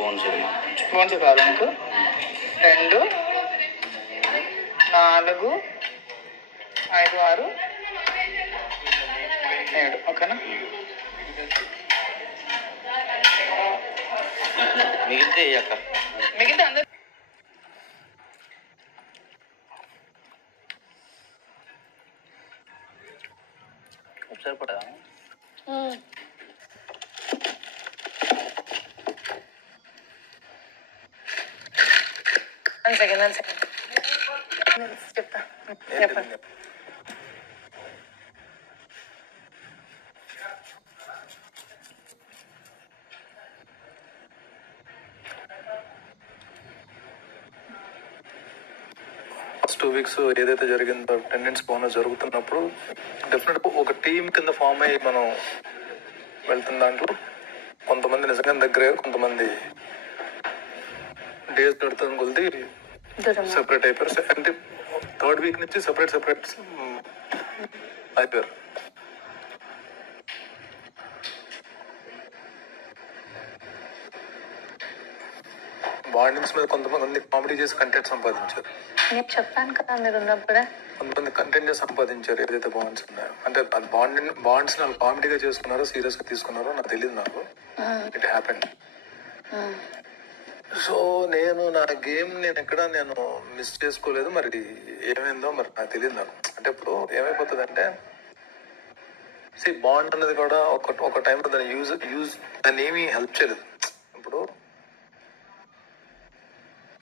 Bones bones కావాలి మీకు 2 4 5 6 7 ఓకేనా? మిగిలితే అక్క మిగిలితే అందరు సరిపడా. చెప్తా. చెప్పండి. ఫస్ట్ 2 weeks ఏదైతే జరిగిందో అటెండెన్స్ బోనస్ జరుగుతున్నప్పుడు డెఫినెట్ ఒక టీం కింద ఫామ్ అయ్యి మనం వెళ్తున్న దాంట్లో కొంతమంది నిజంగా దగ్గరే, కొంతమంది డేస్ గడుతున్న కొద్ది సెపరేట్ అయిపోయారు. అంటే 3rd week నుంచి సెపరేట్ అయిపోయారు. బాండింగ్స్ మీద కొంతమంది కామెడీ చేసి కంటెంట్ సంపాదించారు. నేను చెప్పాను కదా మీరు ఉన్నప్పుడే. కొంతమంది కంటెంట్ సంపాదించారు ఏదైతే బాండ్స్ ఉన్నాయో. అంటే బాండ్స్ వాళ్ళు కామెడీగా చేసుకున్నారో సీరియస్ గా తీసుకున్నారో నాకు తెలియదు. నాకు ఇట్ హ్యాపెండ్. సో నా గేమ్ నేను మిస్ చేసుకోలేదు. మరి ఏమైందో మరి నాకు తెలియదు. నాకు అంటే ఇప్పుడు ఏమైపోతుంది అంటే బాండ్ అనేది కూడా ఒక టైంలో దాన్ని యూజ్ దాన్ని ఏమీ హెల్ప్ చేయలేదు. ఇప్పుడు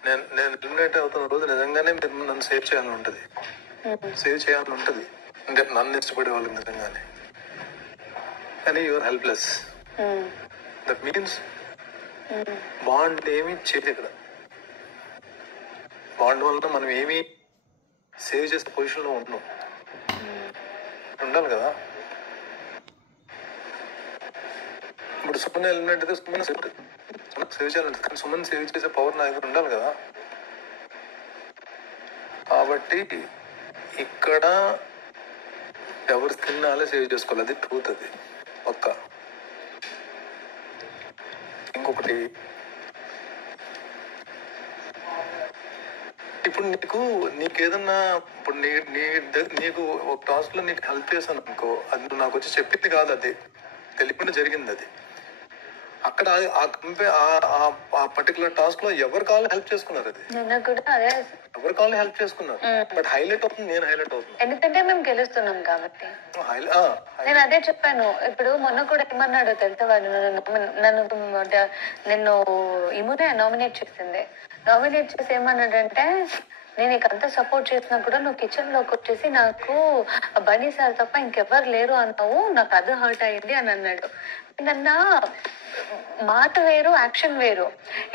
నేను ఎలిమినేట్ అవుతున్న రోజు నిజంగానే మీరు నన్ను సేవ్ చేయాలని ఉంటుంది. అంటే నన్ను ఇష్టపడే వాళ్ళకి నిజంగానే. కానీ your helpless. That means bond ఏమీ చేయలేదు ఇక్కడ. బాండ్ వల్ల మనం ఏమీ సేవ్ చేసే పొజిషన్ లో ఉండాలి కదా. ఇప్పుడు సుమన్ ఎలిమినేట్ అయితే సుమన్ సేవ్ చేయాలంటే, కానీ సుమన్ సేవ్ చేసే పవర్ నా దగ్గర ఉండాలి కదా. కాబట్టి ఇక్కడ ఎవరి స్కిన్ వాళ్ళే సేవ్ చేసుకోవాలి. అది ట్రూత్. అది పక్క. ఇంకొకటి, ఇప్పుడు నీకేదన్నా ఇప్పుడు నీకు ఒక టాస్క్ లో నీకు హెల్ప్ చేశాను అనుకో, అది నువ్వు నాకు వచ్చి చెప్పింది కాదు, అది తెలియకుండా జరిగింది. అది అక్కడ ఆ పర్టికులర్ టాస్క్ లో ఎవరి కావాలని హెల్ప్ చేసుకున్నారు. అది ఎవరి కావాలని హెల్ప్ చేసుకున్నారు. బట్ హైలైట్ అవుతుంది, నేను హైలైట్ అవుతుంది ఎందుకంటే మేము గెలుస్తున్నాం కాబట్టి. నేను అదే చెప్పాను. ఇప్పుడు మొన్న కూడా ఏమన్నాడో తెలుసా, వాడు నిన్ను ఇమునే నామినేట్ చేసి ఏమన్నాడంటే, నేను నీకు అంత సపోర్ట్ చేసినా కూడా నువ్వు కిచెన్ లోకి వచ్చేసి నాకు బన్నీ సార్ తప్ప ఇంకెవ్వరు లేరు అన్నావు, నాకు అది హర్ట్ అయింది అని అన్నాడు. నన్న మాట వేరు, యాక్షన్ వేరు.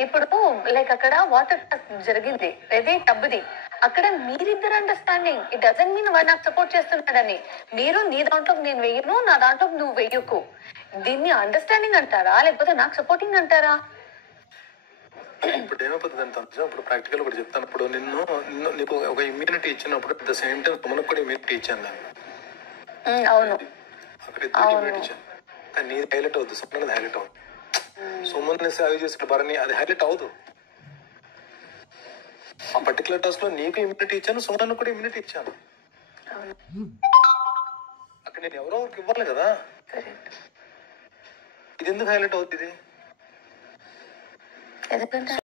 ఇప్పుడు లైక్ అక్కడ వాటర్ జరిగింది, అదే టబ్బుది. అక్కడ మీరిద్దరు అండర్స్టాండింగ్. ఇట్ డజంట్ మీన్ వాడు నాకు సపోర్ట్ చేస్తున్నాడని. మీరు నీ దాంట్లో నేను వెయ్యను, నా దాంట్లో నువ్వు వెయ్యకు. దీన్ని అండర్స్టాండింగ్ అంటారా, లేకపోతే నాకు సపోర్టింగ్ అంటారా? ఇప్పుడు ఏమైపోతుంది అంటే, ఇప్పుడు ప్రాక్టికల్ ఒకటి చెప్తాను. ఇప్పుడు నీకు ఒక ఇమ్యూనిటీ ఇచ్చినప్పుడు at the same time Suman కూడా ఇమ్యూనిటీ ఇచ్చాను నేను. అవును, అక్కడ ఇద్దరు ఇమ్యూనిటీ ఇచ్చాను. కానీ నీది హైలైట్ అవుతుంది, సుమన్ హైలైట్ అవుతుంది. సుమన్ సేవ్ చేసిన భరణి అది హైలైట్ అవుతుంది. ఆ పర్టికులర్ టాస్క్ లో నీకు ఇమ్యూనిటీ ఇచ్చాను, సుమన్ కూడా ఇమ్యూనిటీ ఇచ్చాను. అక్కడ నేను ఎవరో ఒకరికి ఇవ్వాలి కదా. ఇది ఎందుకు హైలైట్ అవుతుంది?